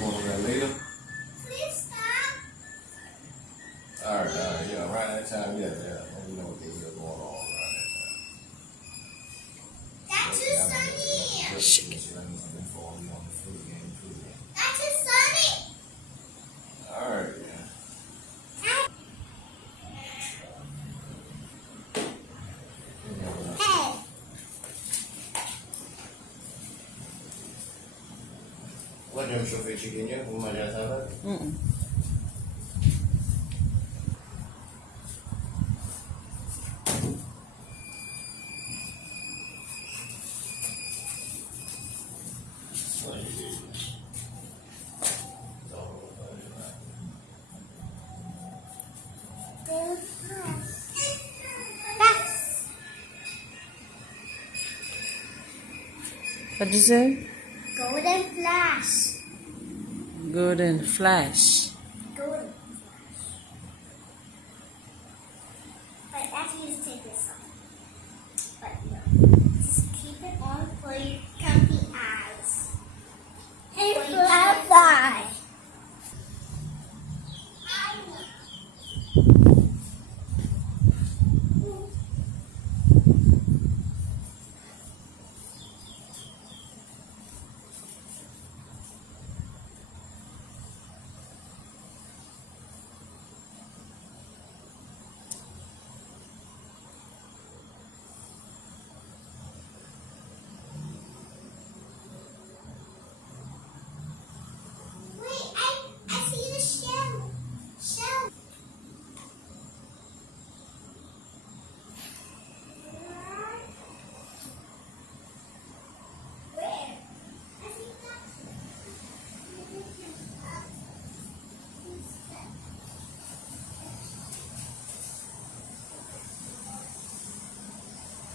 want that later? Please stop. All right, yeah, around that time, yeah. Let me know what things are going on around that time. That's too sunny. That's too sunny. All right, yeah. Hey. What jam survey chicken ya? Rumah jasa apa? What'd you say? Golden flash. Golden flash. Golden flash. But actually, just take this off. But no. Just keep it on for your comfy eyes. Hey, fly.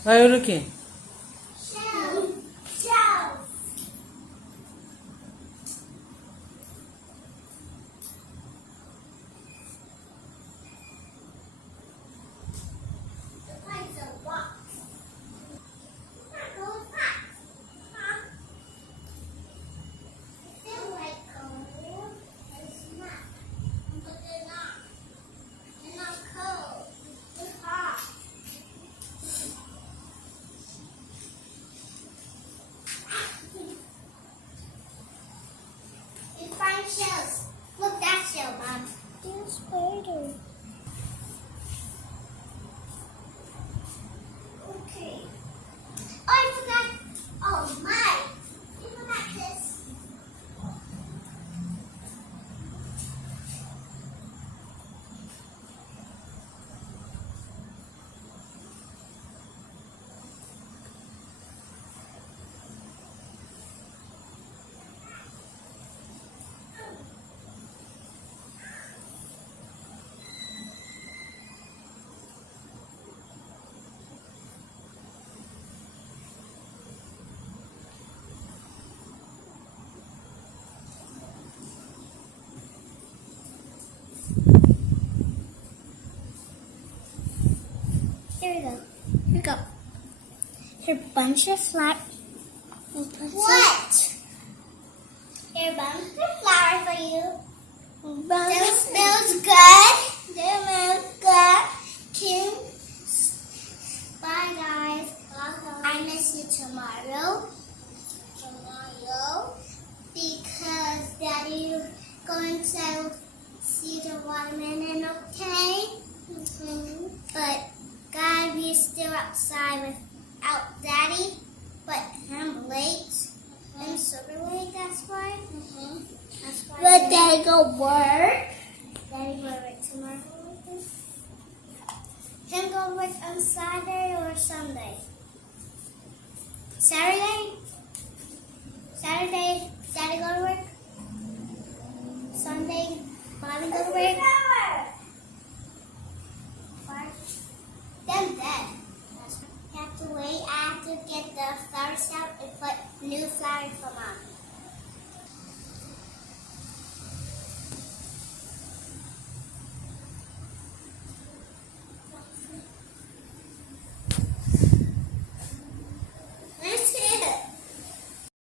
Why are you looking? Shells. The place of rocks. Not going fast. Huh? It feels like cold. It's not. But they're not. They're not cold. They're hot. You find shells. Look, that shell, Mom. There's a spider. Okay. Oh, I forgot. Oh, my. You forgot this. Here we go. Here we go. Here, bunch of flowers. What? Here, bunch of flowers for you. That smells good. That smells good. Kim. Bye, guys. I miss you tomorrow. Because Daddy going to see the watermelon, okay? But God, we're still outside without Daddy. But I'm late. I'm super late, that's why. That's why. But Daddy go work. Daddy go work tomorrow. Him go work on Saturday or Sunday? Saturday? Saturday, Daddy go to work? Sunday, Mommy go to work? Them dead. You have to wait. I have to get the flowers out and put new flowers for Mom.